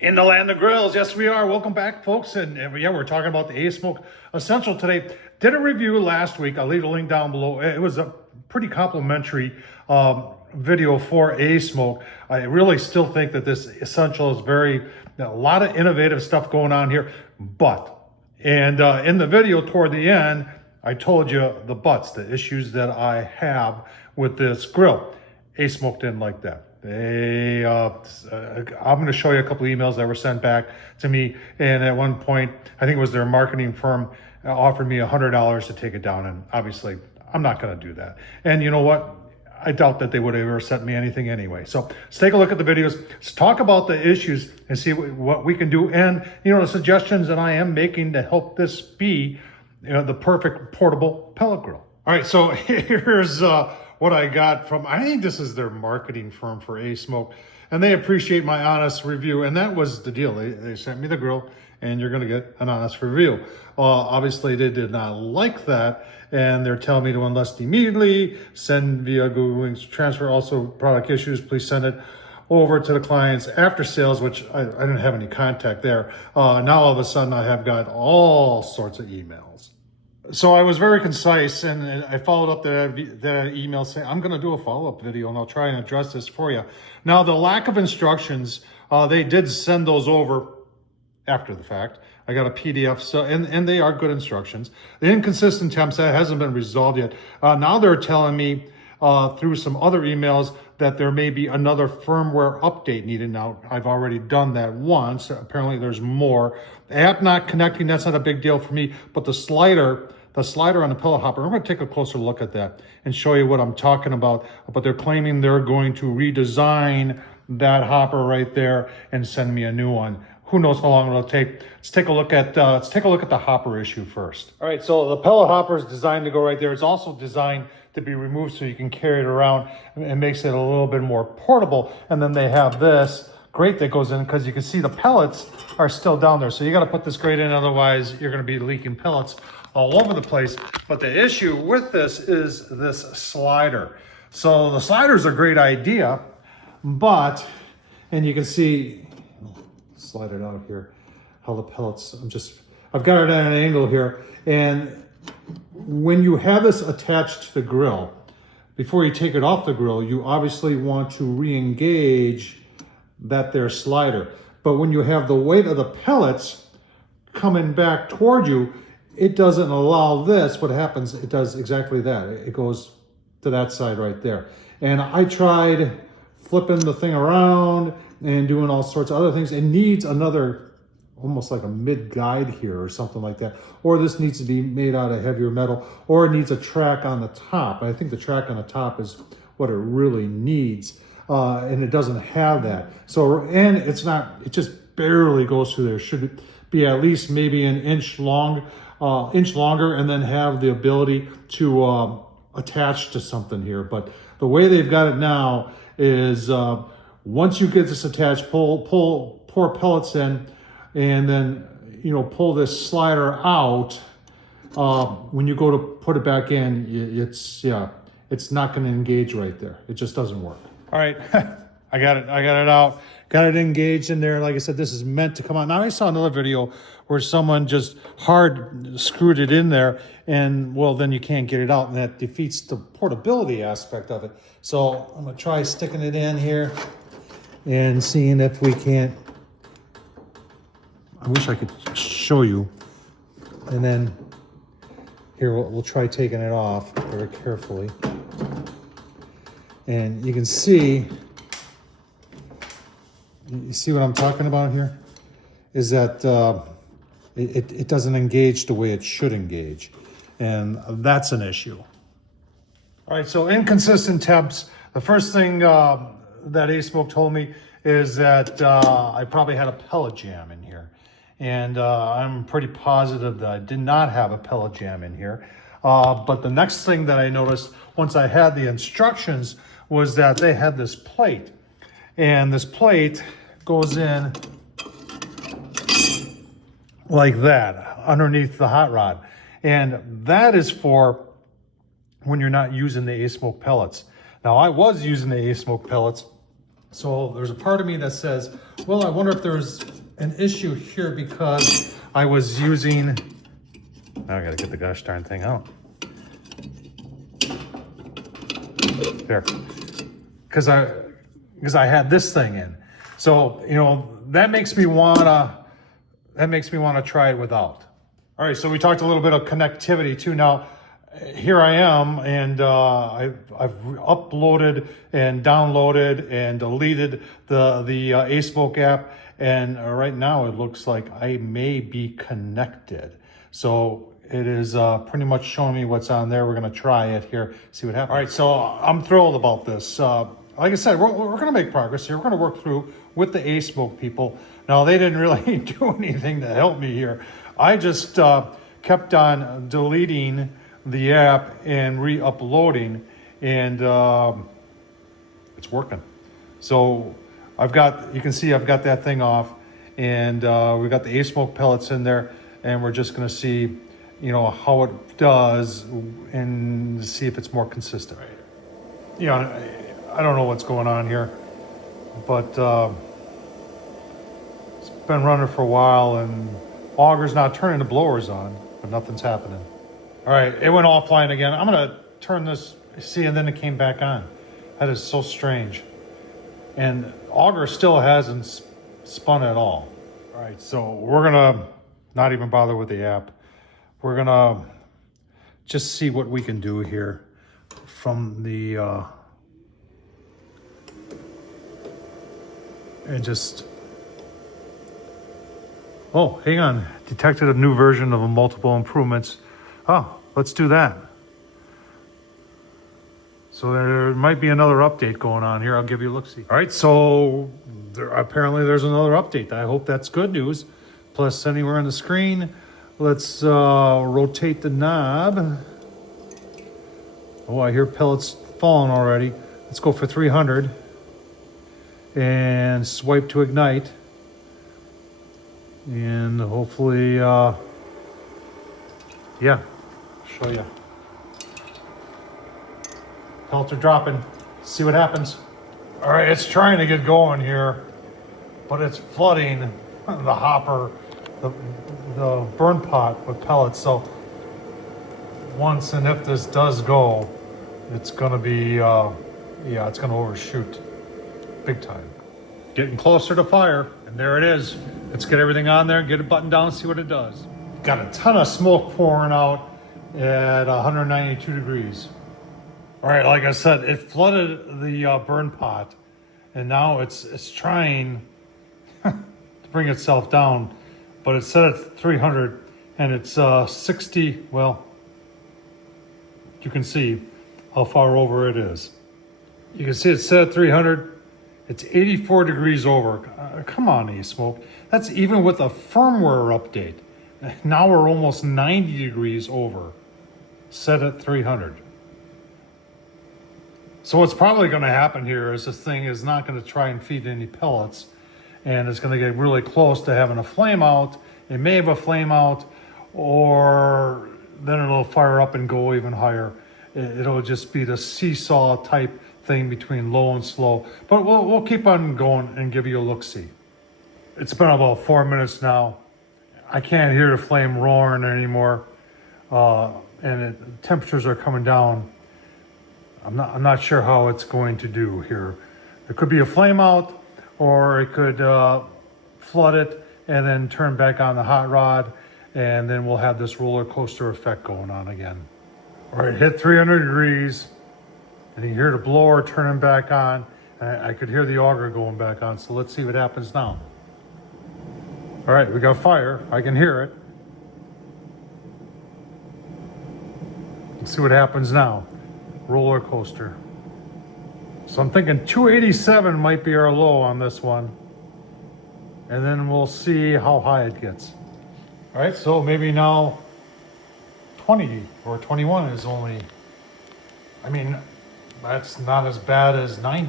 In the land of grills, yes we are. Welcome back, folks. And yeah, we're talking about the Asmoke Essential today. Did a review last week. I'll leave a link down below. It was a pretty complimentary video for Asmoke. I really still think that this Essential is a lot of innovative stuff going on here. In the video toward the end, I told you the issues that I have with this grill. Asmoke didn't like that. I'm going to show you a couple of emails that were sent back to me, and at one point, I think it was their marketing firm offered me $100 to take it down, and obviously, I'm not going to do that. And you know what? I doubt that they would have ever sent me anything anyway. So let's take a look at the videos. Let's talk about the issues and see what we can do, and the suggestions that I am making to help this be the perfect portable pellet grill. All right, so here's what I got from, I think this is their marketing firm for Asmoke, and they appreciate my honest review, and that was the deal. They sent me the grill, and you're going to get an honest review. Obviously, they did not like that, and they're telling me to enlist immediately, send via Google Links, transfer also product issues, please send it over to the clients after sales, which I didn't have any contact there. Now all of a sudden I have got all sorts of emails. So I was very concise, and I followed up the email saying, I'm going to do a follow-up video, and I'll try and address this for you. Now, the lack of instructions, they did send those over after the fact. I got a PDF, so and they are good instructions. The inconsistent temps, that hasn't been resolved yet. Now they're telling me through some other emails that there may be another firmware update needed. Now, I've already done that once. Apparently, there's more. App not connecting, that's not a big deal for me, but the slider on the pellet hopper, I'm going to take a closer look at that and show you what I'm talking about. But they're claiming they're going to redesign that hopper right there and send me a new one. Who knows how long it'll take? Let's take a look at the hopper issue first. All right, so the pellet hopper is designed to go right there. It's also designed to be removed so you can carry it around, and it makes it a little bit more portable. And then they have this grate that goes in, because you can see the pellets are still down there. So you got to put this grate in, otherwise you're going to be leaking pellets all over the place. But the issue with this is this slider. So the slider is a great idea, and you can see, slide it out here, how the pellets, I've got it at an angle here. And when you have this attached to the grill, before you take it off the grill, you obviously want to re-engage that there slider. But when you have the weight of the pellets coming back toward you, it doesn't allow this. What happens, it does exactly that. It goes to that side right there. And I tried flipping the thing around and doing all sorts of other things. It needs another, almost like a mid-guide here or something like that. Or this needs to be made out of heavier metal, or it needs a track on the top. I think the track on the top is what it really needs. And it doesn't have that. So, and it's not, it just barely goes through there. It should be at least maybe an inch longer, and then have the ability to attach to something here. But the way they've got it now is once you get this attached, pour pellets in, and then pull this slider out. When you go to put it back in, it's not going to engage right there. It just doesn't work. All right, I got it out, got it engaged in there. Like I said, this is meant to come out. Now I saw another video where someone just hard screwed it in there, and well, then you can't get it out, and that defeats the portability aspect of it. So I'm gonna try sticking it in here and seeing if we can't. I wish I could show you. And then here, we'll try taking it off very carefully. And you can see, you see what I'm talking about here? Is that it doesn't engage the way it should engage. And that's an issue. All right, so inconsistent temps. The first thing that Asmoke told me is that I probably had a pellet jam in here. And I'm pretty positive that I did not have a pellet jam in here. But the next thing that I noticed once I had the instructions was that they had this plate. And this plate goes in like that underneath the hot rod. And that is for when you're not using the Asmoke pellets. Now, I was using the Asmoke pellets So there's a part of me that says, well, I wonder if there's an issue here because I was using, I gotta get the gosh darn thing out. There, because I had this thing in. So, you know, that makes me wanna try it without. All right, so we talked a little bit of connectivity too. Now, here I am, and I've uploaded and downloaded and deleted the Asmoke app, and right now it looks like I may be connected. So it is pretty much showing me what's on there. We're gonna try it here, see what happens. All right, so I'm thrilled about this. Like I said, we're gonna make progress here. We're gonna work through with the Asmoke people. Now, they didn't really do anything to help me here. I just kept on deleting the app and re-uploading, and it's working. So you can see I've got that thing off, and we've got the Asmoke pellets in there, and we're just gonna see, you know, how it does and see if it's more consistent. You know, I don't know what's going on here, but it's been running for a while, and auger's not turning the blowers on, but nothing's happening. All right, it went offline again. I'm gonna turn this, see, and then it came back on. That is so strange. And auger still hasn't spun at all. All right, so we're gonna not even bother with the app. We're gonna just see what we can do here from the, and just, oh, hang on. Detected a new version of a multiple improvements. Oh, let's do that. So there might be another update going on here. I'll give you a look-see. All right, so apparently there's another update. I hope that's good news. Plus anywhere on the screen. Let's rotate the knob. Oh, I hear pellets falling already. Let's go for 300. And swipe to ignite. And hopefully, yeah, show you. Pellets are dropping. See what happens. All right, it's trying to get going here, but it's flooding the hopper, the burn pot with pellets. So once and if this does go, it's gonna be, yeah, it's gonna overshoot big time. Getting closer to fire, and there it is. Let's get everything on there, get it buttoned down, see what it does. Got a ton of smoke pouring out at 192 degrees. All right, like I said, it flooded the burn pot, and now it's trying to bring itself down, but it's set at 300, and it's 60, well, you can see how far over it is. You can see it's set at 300. It's 84 degrees over. Come on, Asmoke. That's even with a firmware update. Now we're almost 90 degrees over, set at 300. So what's probably going to happen here is this thing is not going to try and feed any pellets, and it's going to get really close to having a flame out. It may have a flame out, or then it'll fire up and go even higher. It'll just be the seesaw type thing between low and slow. But we'll keep on going and give you a look-see. It's been about 4 minutes now. I can't hear the flame roaring anymore, and temperatures are coming down. I'm not sure how it's going to do here. There could be a flame out, or it could flood it and then turn back on the hot rod, and then we'll have this roller coaster effect going on again. All right, hit 300 degrees, and you hear the blower turning back on. I could hear the auger going back on, so let's see what happens now. All right, we got fire. I can hear it. Let's see what happens now. Roller coaster. So I'm thinking 287 might be our low on this one. And then we'll see how high it gets. All right, so maybe now 20 or 21 is only, I mean, that's not as bad as 90.